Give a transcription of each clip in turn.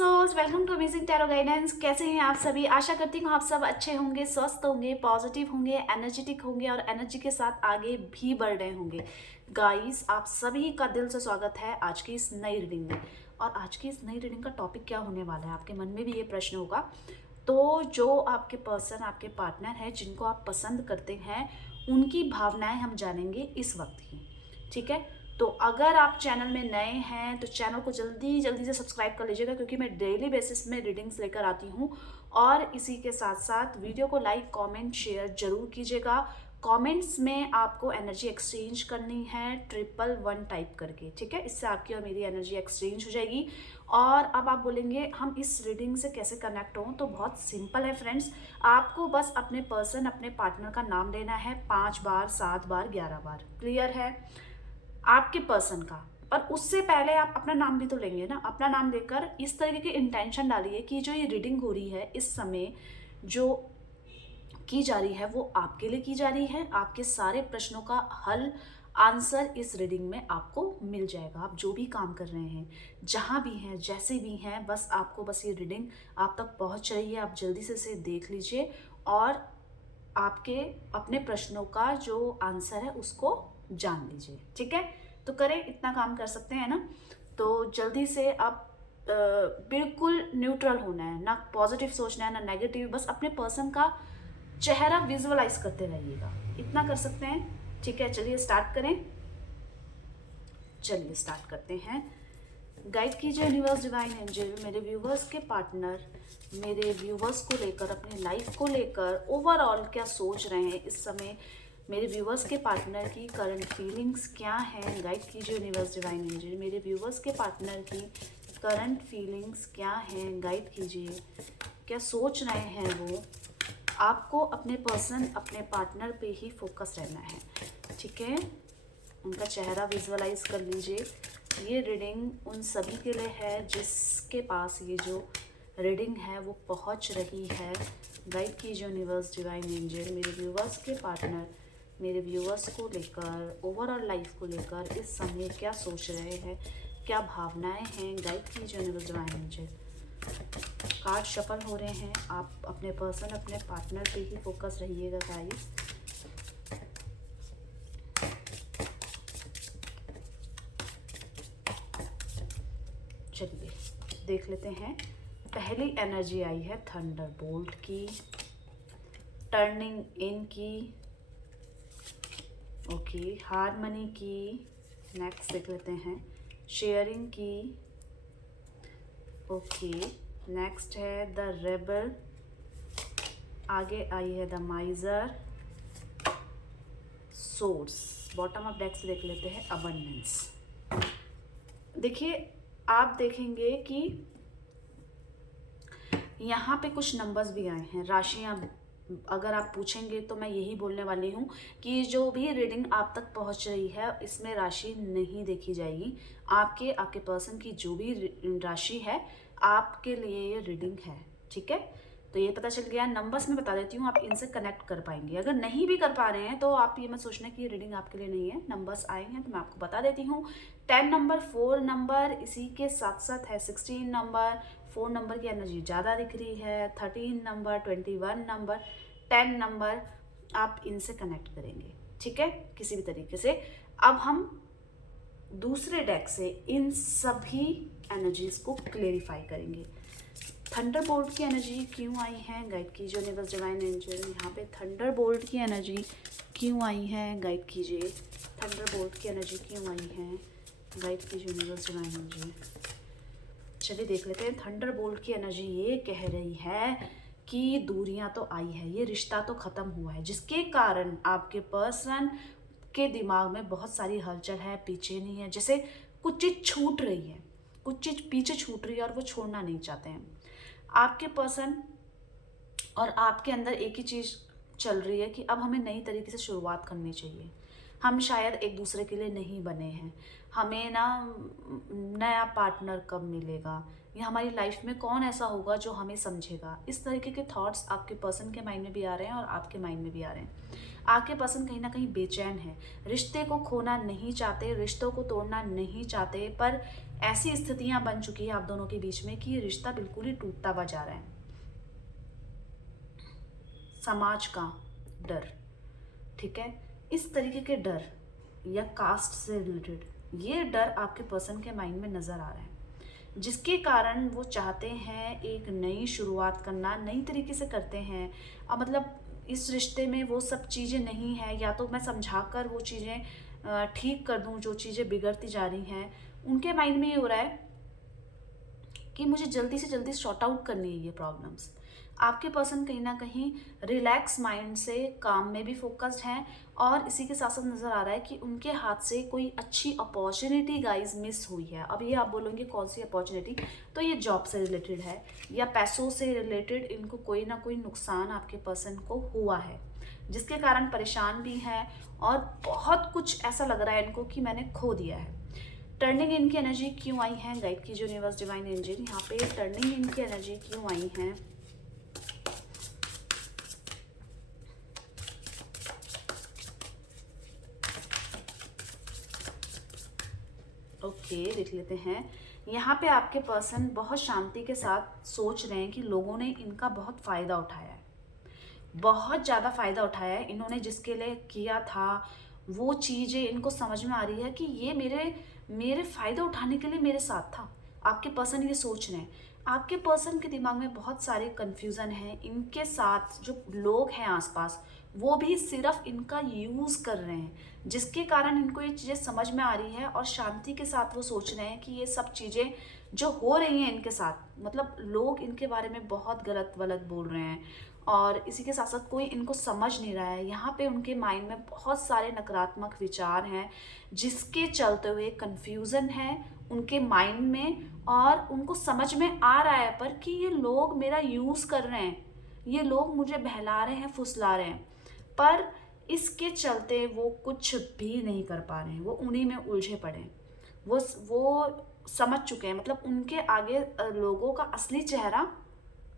Souls, welcome to amazing tarot guidance. कैसे हैं आप सभी? आशा करती हूँ आप सब अच्छे होंगे, स्वस्थ होंगे, पॉजिटिव होंगे, एनर्जेटिक होंगे और एनर्जी के साथ आगे भी बढ़ रहे होंगे। गाइस, आप सभी का दिल से स्वागत है आज की इस नई रीडिंग में। और आज की इस नई रीडिंग का टॉपिक क्या होने वाला है, आपके मन में भी ये प्रश्न होगा। तो जो आपके पर्सन, आपके पार्टनर है, जिनको आप पसंद करते हैं, उनकी भावनाएं हम जानेंगे इस वक्त ही। ठीक है, तो अगर आप चैनल में नए हैं तो चैनल को जल्दी जल्दी से सब्सक्राइब कर लीजिएगा, क्योंकि मैं डेली बेसिस में रीडिंग्स लेकर आती हूँ। और इसी के साथ साथ वीडियो को लाइक, कमेंट, शेयर जरूर कीजिएगा। कमेंट्स में आपको एनर्जी एक्सचेंज करनी है 111 टाइप करके, ठीक है। इससे आपकी और मेरी एनर्जी एक्सचेंज हो जाएगी। और अब आप बोलेंगे हम इस रीडिंग से कैसे कनेक्ट हों, तो बहुत सिंपल है फ्रेंड्स। आपको बस अपने पर्सन, अपने पार्टनर का नाम लेना है 5 बार, 7 बार, 11 बार। क्लियर है? आपके पर्सन का। पर उससे पहले आप अपना नाम भी तो लेंगे ना। अपना नाम लेकर इस तरीके की इंटेंशन डालिए कि जो ये रीडिंग हो रही है इस समय, जो की जा रही है वो आपके लिए की जा रही है। आपके सारे प्रश्नों का हल, आंसर इस रीडिंग में आपको मिल जाएगा। आप जो भी काम कर रहे हैं, जहाँ भी हैं, जैसे भी हैं, बस आपको बस ये रीडिंग आप तक पहुँच रही है। आप जल्दी से इसे देख लीजिए और आपके अपने प्रश्नों का जो आंसर है उसको जान लीजिए। ठीक है, तो करें, इतना काम कर सकते हैं ना। तो जल्दी से आप बिल्कुल न्यूट्रल होना है, ना पॉजिटिव सोचना है ना नेगेटिव। बस अपने पर्सन का चेहरा विजुअलाइज करते रहिएगा, इतना कर सकते हैं। ठीक है, चलिए स्टार्ट करें। चलिए स्टार्ट करते हैं। गाइड कीजिए यूनिवर्स, डिवाइन एंजल, मेरे व्यूवर्स के पार्टनर मेरे व्यूवर्स को लेकर, अपनी लाइफ को लेकर ओवरऑल क्या सोच रहे हैं इस समय। मेरे व्यूवर्स के पार्टनर की करंट फीलिंग्स क्या हैं? गाइड कीजिए यूनिवर्स, डिवाइन एंजल, मेरे व्यूवर्स के पार्टनर की करंट फीलिंग्स क्या हैं? गाइड कीजिए, क्या सोच रहे हैं वो। आपको अपने पर्सन, अपने पार्टनर पे ही फोकस रहना है। ठीक है, उनका चेहरा विजुअलाइज कर लीजिए। ये रीडिंग उन सभी के लिए है जिसके पास ये जो रीडिंग है वो पहुंच रही है। गाइड कीजिए यूनिवर्स, डिवाइन एंजल, मेरे व्यूवर्स के पार्टनर मेरे व्यूवर्स को लेकर, ओवरऑल लाइफ को लेकर इस समय क्या सोच रहे हैं, क्या भावनाएं हैं। गाइड कीजिए universe, divine angel. Card shuffle हो रहे हैं। आप अपने पर्सन, अपने पार्टनर पे ही फोकस रहिएगा गाइस। चलिए देख लेते हैं। पहली एनर्जी आई है थंडरबोल्ट की, टर्निंग इन की, ओके, हार्मनी की। नेक्स्ट देख लेते हैं शेयरिंग की, ओके। नेक्स्ट है द रेबल, आगे आई है the माइजर, source. Bottom of deck से देख लेते हैं अबंडेंस। देखिए, आप देखेंगे कि यहाँ पे कुछ नंबर्स भी आए हैं, राशियाँ। अगर आप पूछेंगे तो मैं यही बोलने वाली हूँ कि जो भी रीडिंग आप तक पहुँच रही है इसमें राशि नहीं देखी जाएगी। आपके पर्सन की जो भी राशि है आपके लिए ये रीडिंग है। ठीक है, तो ये पता चल गया। नंबर्स में बता देती हूँ, आप इनसे कनेक्ट कर पाएंगे। अगर नहीं भी कर पा रहे हैं तो आप ये मत सोचना कि ये रीडिंग आपके लिए नहीं है। नंबर्स आए हैं तो मैं आपको बता देती हूँ। 10 नंबर, 4 नंबर, इसी के साथ साथ है 16 नंबर। 4 नंबर की एनर्जी ज़्यादा दिख रही है। 13 नंबर, 21 नंबर, 10 नंबर, आप इनसे कनेक्ट करेंगे। ठीक है, किसी भी तरीके से। अब हम दूसरे डेक से इन सभी एनर्जीज को क्लेरिफाई करेंगे। थंडरबोल्ट की एनर्जी क्यों आई है? गाइड कीजिए यूनिवर्स, डिवाइन एंजल, यहाँ पे थंडरबोल्ट की एनर्जी क्यों आई है? गाइड कीजिए। थंडरबोल्ट की एनर्जी क्यों आई है? गाइड कीजिए यूनिवर्स, डिवाइन एंजल। चलिए देख लेते हैं। थंडरबोल्ट की एनर्जी ये कह रही है कि दूरियां तो आई है, ये रिश्ता तो ख़त्म हुआ है, जिसके कारण आपके पर्सन के दिमाग में बहुत सारी हलचल है, बेचैनी है। जैसे कुछ चीज़ छूट रही है, कुछ चीज़ पीछे छूट रही है और वो छोड़ना नहीं चाहते हैं। आपके पर्सन और आपके अंदर एक ही चीज़ चल रही है कि अब हमें नई तरीके से शुरुआत करनी चाहिए। हम शायद एक दूसरे के लिए नहीं बने हैं। हमें ना नया पार्टनर कब मिलेगा, या हमारी लाइफ में कौन ऐसा होगा जो हमें समझेगा। इस तरीके के थॉट्स आपके पर्सन के माइंड में भी आ रहे हैं और आपके माइंड में भी आ रहे हैं। आपके पर्सन कहीं ना कहीं बेचैन है, रिश्ते को खोना नहीं चाहते, रिश्तों को तोड़ना नहीं चाहते, पर ऐसी स्थितियां बन चुकी है आप दोनों के बीच में कि ये रिश्ता बिल्कुल ही टूटता हुआ जा रहा है। समाज का डर, ठीक है, इस तरीके के डर या कास्ट से रिलेटेड ये डर आपके पर्सन के माइंड में नज़र आ रहा है, जिसके कारण वो चाहते हैं एक नई शुरुआत करना, नई तरीके से करते हैं। मतलब इस रिश्ते में वो सब चीज़ें नहीं है, या तो मैं समझा कर वो चीज़ें ठीक कर दूं जो चीज़ें बिगड़ती जा रही हैं। उनके माइंड में ये हो रहा है कि मुझे जल्दी से जल्दी सॉर्ट आउट करनी है ये प्रॉब्लम्स। आपके पर्सन कहीं ना कहीं रिलैक्स माइंड से काम में भी फोकस्ड हैं, और इसी के साथ साथ नज़र आ रहा है कि उनके हाथ से कोई अच्छी अपॉर्चुनिटी गाइस मिस हुई है। अब ये आप बोलोगे कौन सी अपॉर्चुनिटी, तो ये जॉब से रिलेटेड है या पैसों से रिलेटेड, इनको कोई ना कोई नुकसान आपके पर्सन को हुआ है जिसके कारण परेशान भी हैं, और बहुत कुछ ऐसा लग रहा है इनको कि मैंने खो दिया है। टर्निंग इनकी एनर्जी क्यों आई है, गाइड कीजिए यूनिवर्स डिवाइन एंजल, यहाँ पे टर्निंग इनकी एनर्जी क्यों आई है। ओके, देख लेते हैं। यहाँ पे आपके पर्सन बहुत शांति के साथ सोच रहे हैं कि लोगों ने इनका बहुत फ़ायदा उठाया है, बहुत ज़्यादा फ़ायदा उठाया है। इन्होंने जिसके लिए किया था वो चीज़ें इनको समझ में आ रही है कि ये मेरे मेरे फ़ायदा उठाने के लिए मेरे साथ था। आपके पर्सन ये सोच रहे हैं। आपके पर्सन के दिमाग में बहुत सारे कन्फ्यूज़न हैं। इनके साथ जो लोग हैं आसपास, वो भी सिर्फ इनका यूज़ कर रहे हैं, जिसके कारण इनको ये चीज़ें समझ में आ रही है, और शांति के साथ वो सोच रहे हैं कि ये सब चीज़ें जो हो रही हैं इनके साथ, मतलब लोग इनके बारे में बहुत गलत वलत बोल रहे हैं, और इसी के साथ साथ कोई इनको समझ नहीं रहा है। यहाँ पे उनके माइंड में बहुत सारे नकारात्मक विचार हैं, जिसके चलते हुए कन्फ्यूज़न है उनके माइंड में, और उनको समझ में आ रहा है पर कि ये लोग मेरा यूज़ कर रहे हैं, ये लोग मुझे बहला रहे हैं, फुसला रहे हैं, पर इसके चलते वो कुछ भी नहीं कर पा रहे हैं, वो उन्हीं में उलझे पड़े हैं। वो समझ चुके हैं, मतलब उनके आगे लोगों का असली चेहरा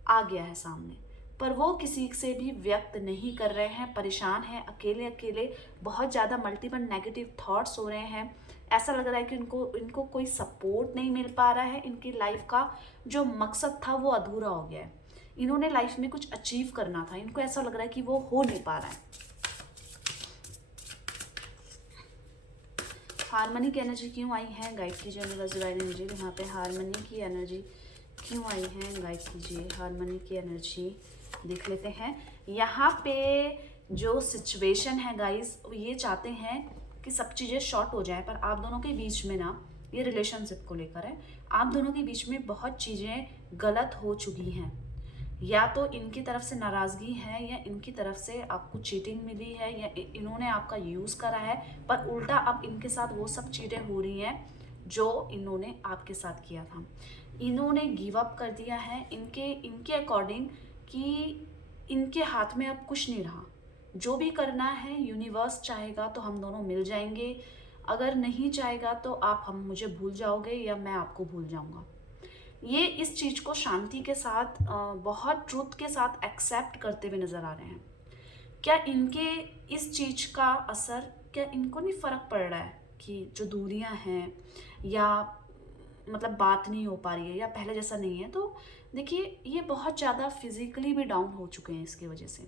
आ गया है सामने, पर वो किसी से भी व्यक्त नहीं कर रहे हैं, परेशान हैं, अकेले अकेले बहुत ज़्यादा मल्टीपल नेगेटिव थॉट्स हो रहे हैं। ऐसा लग रहा है कि इनको कोई सपोर्ट नहीं मिल पा रहा है। इनकी लाइफ का जो मकसद था वो अधूरा हो गया है। इन्होंने लाइफ में कुछ अचीव करना था, इनको ऐसा लग रहा है कि वो हो नहीं पा रहा है। हारमनी की एनर्जी क्यों आई है, गाइड कीजिए यूनिवर्स डिवाइन एनर्जी। यहाँ पे हारमनी की एनर्जी क्यों आई है, गाइड कीजिए हारमनी की एनर्जी। देख लेते हैं। यहाँ पे जो सिचुएशन है गाइस, ये चाहते हैं कि सब चीज़ें शॉर्ट हो जाए, पर आप दोनों के बीच में ना, ये रिलेशनशिप को लेकर है, आप दोनों के बीच में बहुत चीज़ें गलत हो चुकी हैं। या तो इनकी तरफ से नाराज़गी है, या इनकी तरफ से आपको चीटिंग मिली है, या इन्होंने आपका यूज़ करा है, पर उल्टा अब इनके साथ वो सब चीज़ें हो रही हैं जो इन्होंने आपके साथ किया था। इन्होंने गिव अप कर दिया है इनके अकॉर्डिंग, कि इनके हाथ में अब कुछ नहीं रहा। जो भी करना है यूनिवर्स चाहेगा तो हम दोनों मिल जाएंगे, अगर नहीं चाहेगा तो हम मुझे भूल जाओगे या मैं आपको भूल जाऊंगा। ये इस चीज़ को शांति के साथ बहुत ट्रुथ के साथ एक्सेप्ट करते हुए नज़र आ रहे हैं। क्या इनके इस चीज़ का असर, क्या इनको नहीं फ़र्क पड़ रहा है कि जो दूरियां हैं, या मतलब बात नहीं हो पा रही है, या पहले जैसा नहीं है, तो देखिए ये बहुत ज़्यादा फिजिकली भी डाउन हो चुके हैं इसकी वजह से।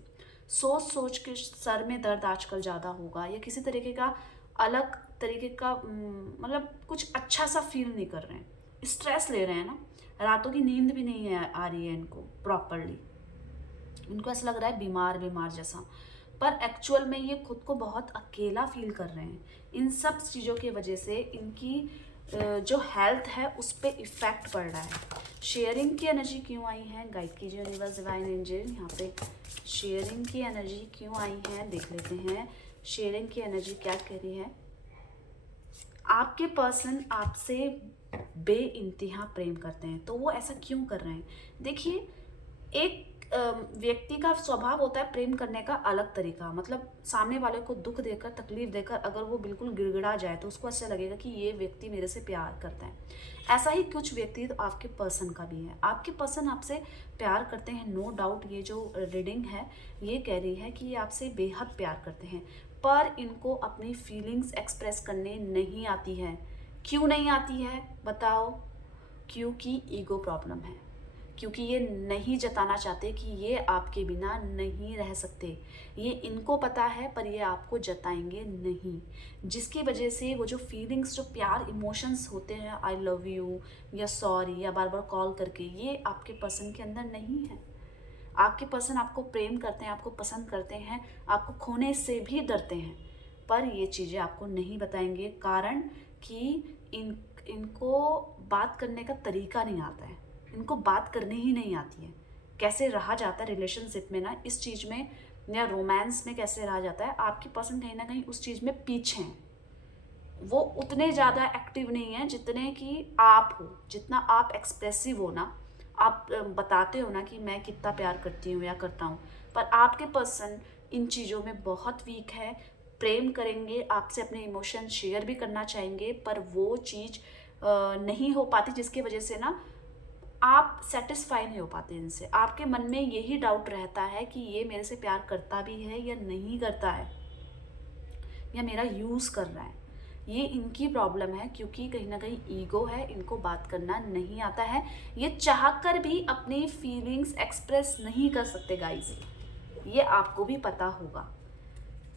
सोच सोच के सर में दर्द आजकल ज़्यादा होगा, या किसी तरीके का अलग तरीके का मतलब कुछ अच्छा सा फील नहीं कर रहे हैं, स्ट्रेस ले रहे हैं ना, रातों की नींद भी नहीं आ रही है इनको प्रॉपरली, इनको ऐसा लग रहा है बीमार बीमार जैसा, पर एक्चुअल में ये खुद को बहुत अकेला फील कर रहे हैं। इन सब चीज़ों की वजह से इनकी जो हेल्थ है उस पर इफ़ेक्ट पड़ रहा है। शेयरिंग की एनर्जी क्यों आई है, गाइड कीजिए यूनिवर्स डिवाइन एंजल। यहाँ पे शेयरिंग की एनर्जी क्यों आई है, देख लेते हैं शेयरिंग की एनर्जी क्या कह रही है। आपके पर्सन आपसे बेइंतहा प्रेम करते हैं, तो वो ऐसा क्यों कर रहे हैं। देखिए, एक व्यक्ति का स्वभाव होता है प्रेम करने का अलग तरीका, मतलब सामने वाले को दुख देकर, तकलीफ देकर अगर वो बिल्कुल गिड़गिड़ा जाए तो उसको ऐसा लगेगा कि ये व्यक्ति मेरे से प्यार करता है। ऐसा ही कुछ व्यक्ति तो आपके पर्सन का भी है। आपके पर्सन आपसे प्यार करते हैं, नो डाउट। ये जो रीडिंग है ये कह रही है कि ये आपसे बेहद प्यार करते हैं, पर इनको अपनी फीलिंग्स एक्सप्रेस करने नहीं आती है। क्यों नहीं आती है बताओ? क्योंकि ईगो प्रॉब्लम है, क्योंकि ये नहीं जताना चाहते कि ये आपके बिना नहीं रह सकते। ये इनको पता है पर ये आपको जताएंगे नहीं, जिसकी वजह से वो जो फीलिंग्स, जो प्यार, इमोशंस होते हैं, आई लव यू या सॉरी या बार बार कॉल करके, ये आपके पर्सन के अंदर नहीं है। आपके पर्सन आपको प्रेम करते हैं, आपको पसंद करते हैं, आपको खोने से भी डरते हैं, पर ये चीज़ें आपको नहीं बताएंगे, कारण कि इनको बात करने का तरीका नहीं आता है, इनको बात करनी ही नहीं आती है। कैसे रहा जाता है रिलेशनशिप में ना, इस चीज़ में या रोमांस में कैसे रहा जाता है, आपकी पर्सन कहीं ना कहीं उस चीज़ में पीछे हैं। वो उतने ज़्यादा एक्टिव नहीं है जितने कि आप हो, जितना आप एक्सप्रेसिव हो ना, आप बताते हो ना कि मैं कितना प्यार करती हूँ या करता हूँ, पर आपके पर्सन इन चीज़ों में बहुत वीक है। प्रेम करेंगे, आपसे अपने इमोशन शेयर भी करना चाहेंगे, पर वो चीज़ नहीं हो पाती, जिसकी वजह से ना आप सेटिस्फाई नहीं हो पाते इनसे। आपके मन में यही डाउट रहता है कि ये मेरे से प्यार करता भी है या नहीं करता है, या मेरा यूज़ कर रहा है। ये इनकी प्रॉब्लम है, क्योंकि कहीं ना कहीं ईगो है, इनको बात करना नहीं आता है। ये चाहकर भी अपनी फीलिंग्स एक्सप्रेस नहीं कर सकते गाइस, ये आपको भी पता होगा।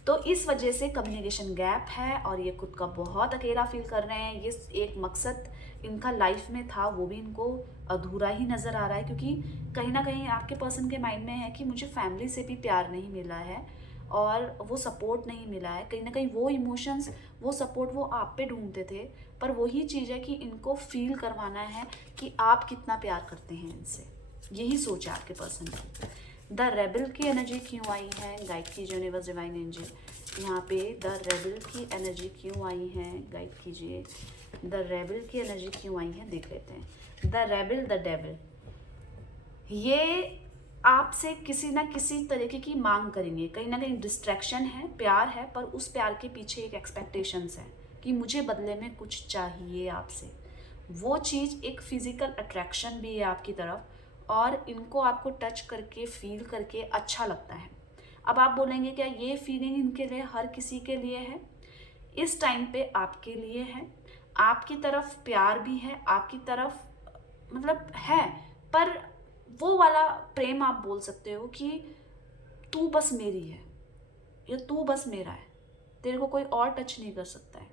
तो इस वजह से कम्युनिकेशन गैप है और ये खुद का बहुत अकेला फील कर रहे हैं। ये एक मकसद इनका लाइफ में था, वो भी इनको अधूरा ही नज़र आ रहा है, क्योंकि कहीं ना कहीं आपके पर्सन के माइंड में है कि मुझे फैमिली से भी प्यार नहीं मिला है और वो सपोर्ट नहीं मिला है। कहीं ना कहीं वो इमोशंस, वो सपोर्ट वो आप पे ढूंढते थे, पर वही चीज़ है कि इनको फील करवाना है कि आप कितना प्यार करते हैं इनसे। यही सोच है आपके पर्सन की। द रेबल की एनर्जी क्यों आई है, गाइड कीजिए यूनिवर्स डिवाइन एंजल। यहाँ पे द रेबल की एनर्जी क्यों आई है, गाइड कीजिए। द रेबल की एनर्जी क्यों आई है, देख लेते हैं। द रेबल, द डेविल, ये आपसे किसी ना किसी तरीके की मांग करेंगे। कहीं ना कहीं डिस्ट्रैक्शन है, प्यार है, पर उस प्यार के पीछे एक एक्सपेक्टेशंस है कि मुझे बदले में कुछ चाहिए आपसे। वो चीज़ एक फिजिकल अट्रैक्शन भी है आपकी तरफ, और इनको आपको टच करके, फील करके अच्छा लगता है। अब आप बोलेंगे क्या ये फीलिंग इनके लिए हर किसी के लिए है? इस टाइम पे आपके लिए है। आपकी तरफ प्यार भी है, आपकी तरफ मतलब है, पर वो वाला प्रेम आप बोल सकते हो कि तू बस मेरी है या तू बस मेरा है, तेरे को कोई और टच नहीं कर सकता है।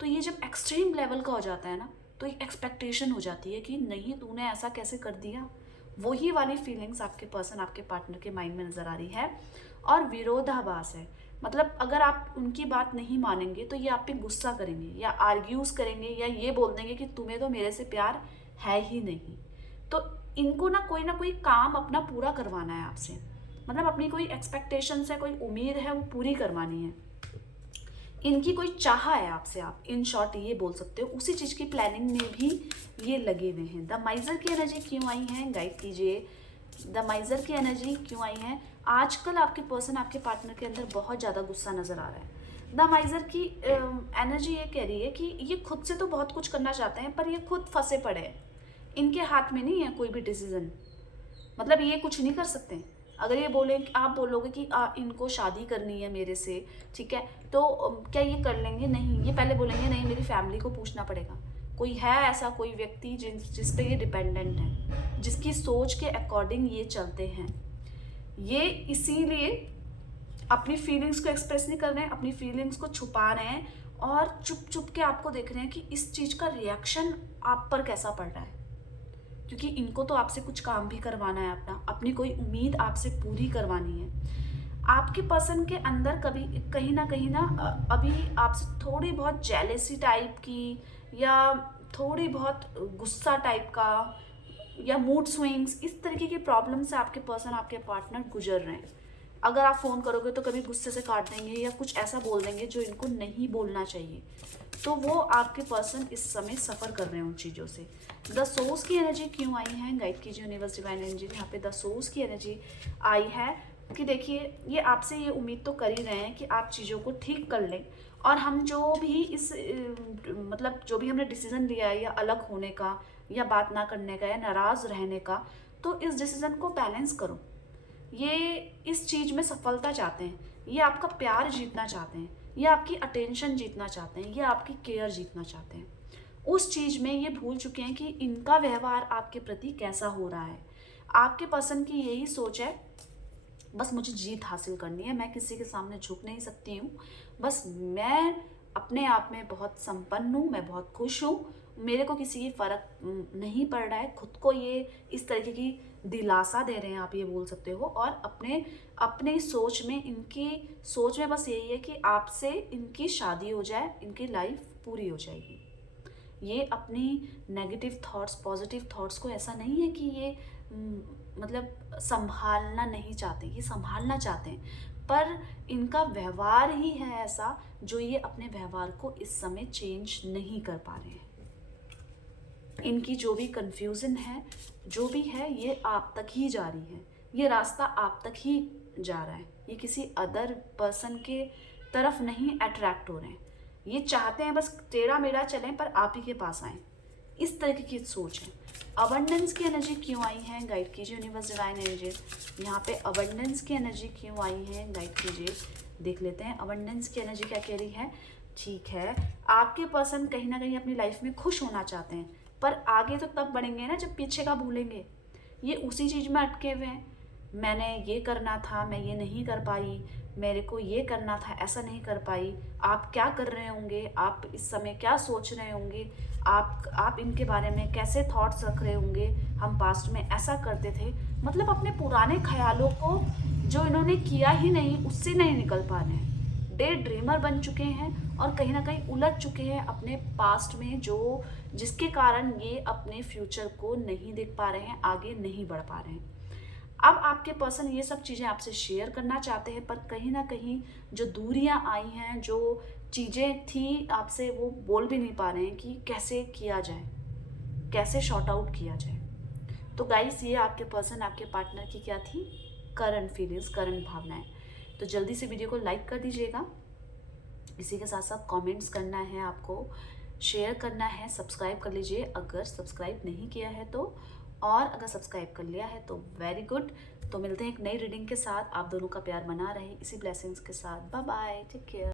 तो ये जब एक्सट्रीम लेवल का हो जाता है ना, तो एक एक्सपेक्टेशन हो जाती है कि नहीं, तूने ऐसा कैसे कर दिया। वही वाली फीलिंग्स आपके पर्सन, आपके पार्टनर के माइंड में नज़र आ रही है। और विरोधाभास है, मतलब अगर आप उनकी बात नहीं मानेंगे तो ये आप पे गुस्सा करेंगे या आर्ग्यूज करेंगे, या ये बोल देंगे कि तुम्हें तो मेरे से प्यार है ही नहीं। तो इनको ना कोई काम अपना पूरा करवाना है आपसे, मतलब अपनी कोई एक्सपेक्टेशंस है, कोई उम्मीद है, वो पूरी करवानी है। इनकी कोई चाह है आपसे, आप इन शॉर्ट ये बोल सकते हो। उसी चीज़ की प्लानिंग में भी ये लगे हुए हैं। द माइजर की एनर्जी क्यों आई है, गाइड कीजिए। द माइजर की एनर्जी क्यों आई है? आजकल आपके पर्सन, आपके पार्टनर के अंदर बहुत ज़्यादा गुस्सा नज़र आ रहा है। द माइजर की एनर्जी ये कह रही है कि ये खुद से तो बहुत कुछ करना चाहते हैं, पर ये खुद फंसे पड़े हैं। इनके हाथ में नहीं है कोई भी डिसीजन, मतलब ये कुछ नहीं कर सकते। अगर ये बोले, आप बोलोगे कि इनको शादी करनी है मेरे से, ठीक है, तो क्या ये कर लेंगे? नहीं, ये पहले बोलेंगे नहीं, मेरी फैमिली को पूछना पड़ेगा। कोई है ऐसा कोई व्यक्ति जिस पे ये डिपेंडेंट है, जिसकी सोच के अकॉर्डिंग ये चलते हैं। ये इसीलिए अपनी फीलिंग्स को एक्सप्रेस नहीं कर रहे हैं, अपनी फीलिंग्स को छुपा रहे हैं, और चुप चुप के आपको देख रहे हैं कि इस चीज़ का रिएक्शन आप पर कैसा पड़ रहा है। क्योंकि इनको तो आपसे कुछ काम भी करवाना है, अपनी कोई उम्मीद आपसे पूरी करवानी है। आपके पर्सन के अंदर कभी कहीं ना अभी आपसे थोड़ी बहुत जेलेसी टाइप की, या थोड़ी बहुत गुस्सा टाइप का, या मूड स्विंग्स, इस तरीके की प्रॉब्लम से आपके पर्सन, आपके पार्टनर गुजर रहे हैं। अगर आप फ़ोन करोगे तो कभी गुस्से से काट देंगे या कुछ ऐसा बोल देंगे जो इनको नहीं बोलना चाहिए। तो वो आपके पर्सन इस समय सफ़र कर रहे हैं उन चीज़ों से। द सोर्स की एनर्जी क्यों आई है, गाइड कीजिए यूनिवर्स डिवाइन एनर्जी। यहाँ पे द सोर्स की एनर्जी आई है कि देखिए, ये आपसे ये उम्मीद तो कर ही रहे हैं कि आप चीज़ों को ठीक कर लें, और हम जो भी मतलब जो भी हमने डिसीज़न लिया है, या अलग होने का, या बात ना करने का, या नाराज़ रहने का, तो इस डिसीज़न को बैलेंस करो। ये इस चीज़ में सफलता चाहते हैं, ये आपका प्यार जीतना चाहते हैं, ये आपकी अटेंशन जीतना चाहते हैं, ये आपकी केयर जीतना चाहते हैं। उस चीज़ में ये भूल चुके हैं कि इनका व्यवहार आपके प्रति कैसा हो रहा है। आपके पर्सन की यही सोच है, बस मुझे जीत हासिल करनी है, मैं किसी के सामने झुक नहीं सकती हूँ, बस मैं अपने आप में बहुत संपन्न हूँ, मैं बहुत खुश हूँ, मेरे को किसी की फ़र्क नहीं पड़ रहा है। खुद को ये इस तरीके की दिलासा दे रहे हैं, आप ये बोल सकते हो। और अपने अपने सोच में, इनकी सोच में बस यही है कि आपसे इनकी शादी हो जाए, इनकी लाइफ पूरी हो जाएगी। ये अपनी नेगेटिव थॉट्स, पॉजिटिव थॉट्स को ऐसा नहीं है कि ये मतलब संभालना नहीं चाहते, ये संभालना चाहते हैं, पर इनका व्यवहार ही है ऐसा जो ये अपने व्यवहार को इस समय चेंज नहीं कर पा रहे हैं। इनकी जो भी कंफ्यूजन है, जो भी है, ये आप तक ही जा रही है, ये रास्ता आप तक ही जा रहा है, ये किसी अदर पर्सन के तरफ नहीं अट्रैक्ट हो रहे हैं। ये चाहते हैं बस टेढ़ा मेढ़ा चलें पर आप ही के पास आएँ, इस तरह की सोच है। अबंडेंस की एनर्जी क्यों आई है, गाइड कीजिए यूनिवर्स डिवाइन एनर्जी। यहाँ पे अबंडेंस की एनर्जी क्यों आई है, गाइड कीजिए। देख लेते हैं अबंडेंस की एनर्जी क्या कह रही है। ठीक है, आपके पर्सन कहीं ना कहीं अपनी लाइफ में खुश होना चाहते हैं, पर आगे तो तब बढ़ेंगे ना जब पीछे का भूलेंगे। ये उसी चीज़ में अटके हुए हैं, मैंने ये करना था, मैं ये नहीं कर पाई, मेरे को ये करना था, ऐसा नहीं कर पाई। आप क्या कर रहे होंगे, आप इस समय क्या सोच रहे होंगे, आप इनके बारे में कैसे थॉट्स रख रहे होंगे, हम पास्ट में ऐसा करते थे। मतलब अपने पुराने ख्यालों को जो इन्होंने किया ही नहीं, उससे नहीं निकल पा रहे हैं। डे ड्रीमर बन चुके हैं और कहीं ना कहीं उलझ चुके हैं अपने पास्ट में, जो जिसके कारण ये अपने फ्यूचर को नहीं देख पा रहे हैं, आगे नहीं बढ़ पा रहे हैं। अब आपके पर्सन ये सब चीज़ें आपसे शेयर करना चाहते हैं, पर कहीं ना कहीं जो दूरियां आई हैं, जो चीज़ें थी आपसे, वो बोल भी नहीं पा रहे हैं कि कैसे किया जाए, कैसे शॉर्ट आउट किया जाए। तो गाइस, ये आपके पर्सन, आपके पार्टनर की क्या थी, करंट फीलिंग्स, करंट भावनाएं। तो जल्दी से वीडियो को लाइक कर दीजिएगा। इसी के साथ साथ कमेंट्स करना है आपको, शेयर करना है, सब्सक्राइब कर लीजिए अगर सब्सक्राइब नहीं किया है तो, और अगर सब्सक्राइब कर लिया है तो वेरी गुड। तो मिलते हैं एक नई रीडिंग के साथ, आप दोनों का प्यार बना रहे इसी ब्लेसिंग्स के साथ। Bye bye, take care.